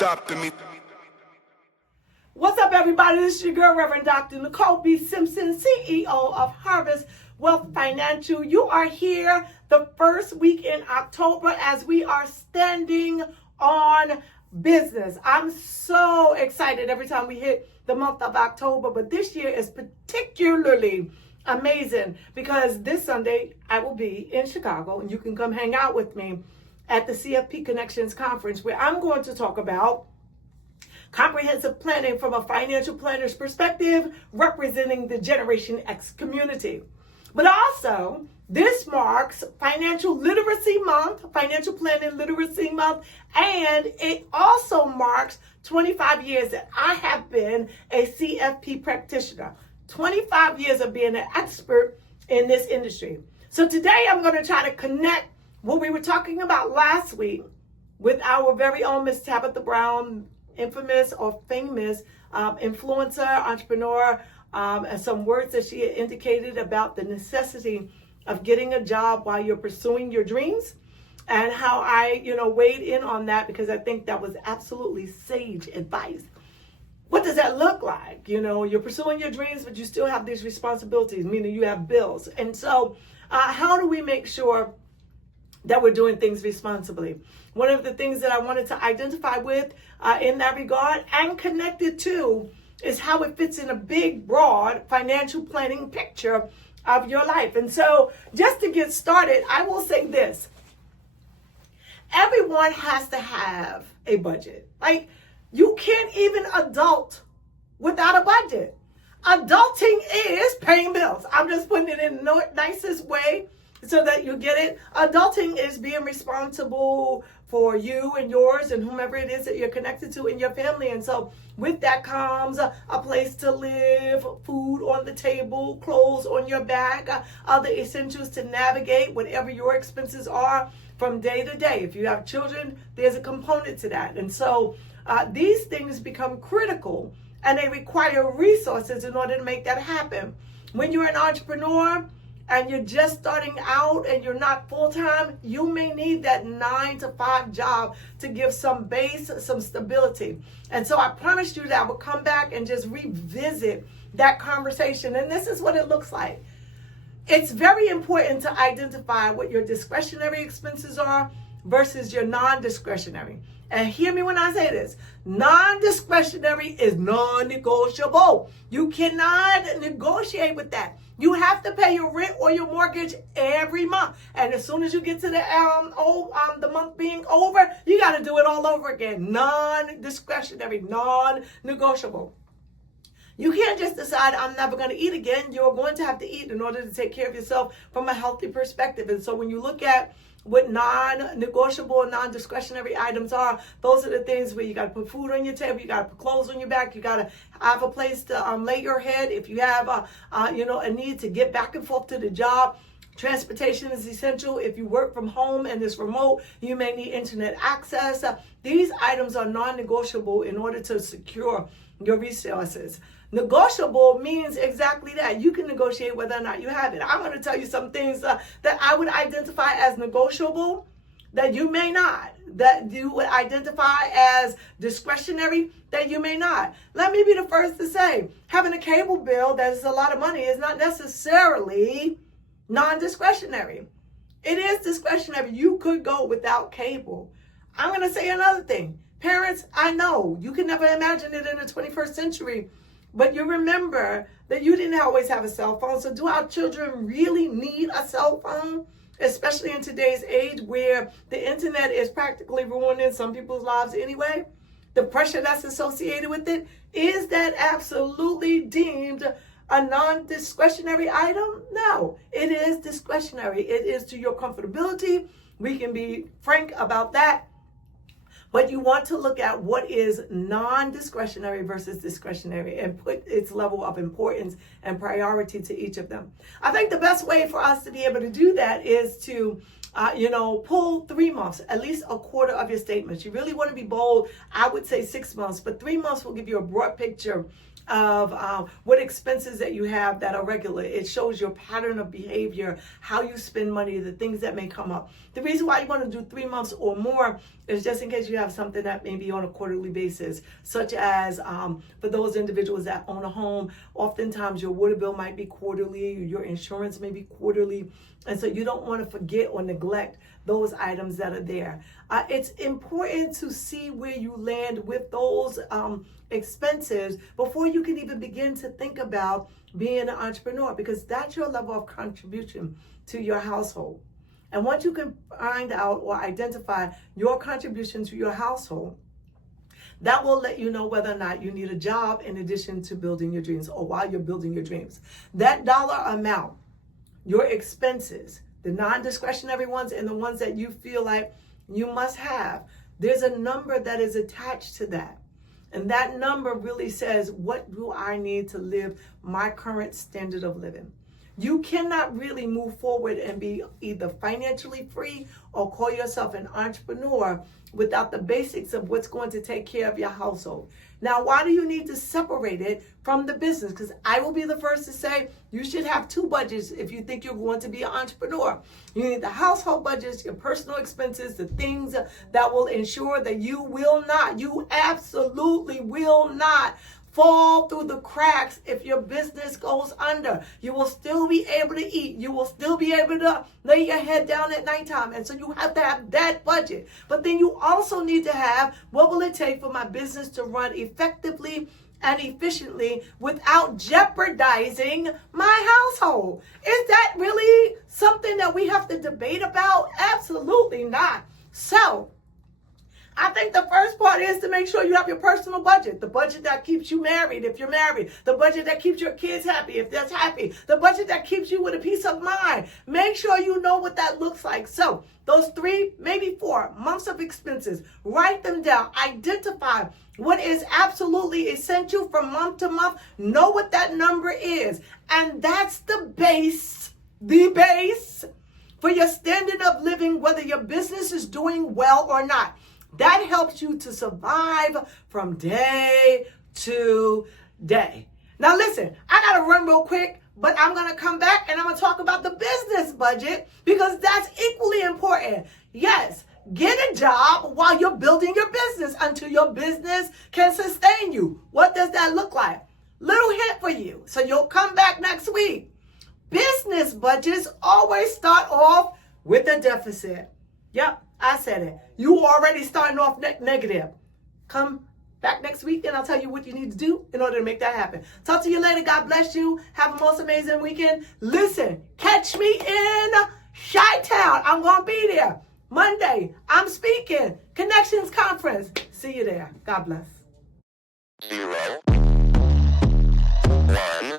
stopping me. What's up, everybody? This is your girl, Reverend Dr. Nicole B. Simpson, CEO of Harvest Wealth Financial. You are here the first week in October as we are standing on business. I'm so excited every time we hit the month of October, but this year is particularly amazing because this Sunday I will be in Chicago and you can come hang out with me at the CFP Connections Conference, where I'm going to talk about comprehensive planning from a financial planner's perspective, representing the Generation X community. But also, this marks Financial Literacy Month, Financial Planning Literacy Month, and it also marks 25 years that I have been a CFP practitioner, 25 years of being an expert in this industry. So today I'm going to try to connect what we were talking about last week with our very own Miss Tabitha Brown, infamous or famous influencer, entrepreneur, and some words that she had indicated about the necessity of getting a job while you're pursuing your dreams, and how I, weighed in on that because I think that was absolutely sage advice. What does that look like? You're pursuing your dreams, but you still have these responsibilities, meaning you have bills. And so how do we make sure that we're doing things responsibly? One of the things that I wanted to identify with in that regard and connect it to is how it fits in a big, broad financial planning picture of your life. And so just to get started, I will say this. Everyone has to have a budget. Like, you can't even adult without a budget. Adulting is paying bills. I'm just putting it in the nicest way so that you get it. Adulting is being responsible for you and yours and whomever it is that you're connected to in your family. And so with that comes a place to live, food on the table, clothes on your back, other essentials to navigate whatever your expenses are from day to day. If you have children, there's a component to that. And so these things become critical and they require resources in order to make that happen. When you're an entrepreneur, and you're just starting out and you're not full-time, you may need that 9-to-5 job to give some base, some stability. And so I promised you that I would come back and just revisit that conversation. And this is what it looks like. It's very important to identify what your discretionary expenses are versus your non-discretionary. And hear me when I say this. Non-discretionary is non-negotiable. You cannot negotiate with that. You have to pay your rent or your mortgage every month. And as soon as you get to the month being over, you got to do it all over again. Non-discretionary, non-negotiable. You can't just decide, I'm never going to eat again. You're going to have to eat in order to take care of yourself from a healthy perspective. And so when you look at what non-negotiable and non-discretionary items are, those are the things where you got to put food on your table, you got to put clothes on your back, you got to have a place to lay your head. If you have a need to get back and forth to the job, transportation is essential. If you work from home and it's remote, you may need internet access. These items are non-negotiable in order to secure your resources. Negotiable means exactly that. You can negotiate whether or not you have it. I'm going to tell you some things that I would identify as negotiable that you may not, that you would identify as discretionary that you may not. Let me be the first to say, having a cable bill that is a lot of money is not necessarily non-discretionary. It is discretionary. You could go without cable. I'm going to say another thing. Parents, I know you can never imagine it in the 21st century, but you remember that you didn't always have a cell phone. So do our children really need a cell phone? Especially in today's age where the internet is practically ruining some people's lives anyway. The pressure that's associated with it, is that absolutely deemed a non-discretionary item? No, it is discretionary. It is to your comfortability. We can be frank about that. But you want to look at what is non-discretionary versus discretionary and put its level of importance and priority to each of them. I think the best way for us to be able to do that is to pull 3 months, at least a quarter of your statements. You really want to be bold. I would say 6 months, but 3 months will give you a broad picture of what expenses that you have that are regular. It shows your pattern of behavior, how you spend money, the things that may come up. The reason why you want to do 3 months or more is just in case you have something that may be on a quarterly basis, such as for those individuals that own a home, oftentimes your water bill might be quarterly, your insurance may be quarterly, and so you don't want to forget or neglect those items that are there. It's important to see where you land with those expenses before you can even begin to think about being an entrepreneur, because that's your level of contribution to your household. And once you can find out or identify your contribution to your household, that will let you know whether or not you need a job in addition to building your dreams, or while you're building your dreams. That dollar amount, your expenses, the non-discretionary ones and the ones that you feel like you must have, there's a number that is attached to that. And that number really says, what do I need to live my current standard of living? You cannot really move forward and be either financially free or call yourself an entrepreneur without the basics of what's going to take care of your household. Now, why do you need to separate it from the business? Because I will be the first to say you should have 2 budgets if you think you're going to be an entrepreneur. You need the household budgets, your personal expenses, the things that will ensure that you absolutely will not fall through the cracks if your business goes under. You will still be able to eat. You will still be able to lay your head down at nighttime. And so you have to have that budget. But then you also need to have, what will it take for my business to run effectively and efficiently without jeopardizing my household? Is that really something that we have to debate about? Absolutely not. So I think the first part is to make sure you have your personal budget, the budget that keeps you married if you're married, the budget that keeps your kids happy if they're happy, the budget that keeps you with a peace of mind. Make sure you know what that looks like. So those 3, maybe 4 months of expenses, write them down, identify what is absolutely essential from month to month, know what that number is. And that's the base for your standard of living, whether your business is doing well or not. That helps you to survive from day to day. Now listen, I gotta run real quick, but I'm gonna come back and I'm gonna talk about the business budget, because that's equally important. Yes, get a job while you're building your business until your business can sustain you. What does that look like? Little hint for you, so you'll come back next week. Business budgets always start off with a deficit. Yep, I said it. You already starting off negative. Come back next week and I'll tell you what you need to do in order to make that happen. Talk to you later. God bless you. Have a most amazing weekend. Listen, catch me in Chi-Town. I'm going to be there. Monday, I'm speaking. Connections Conference. See you there. God bless. 0, 1.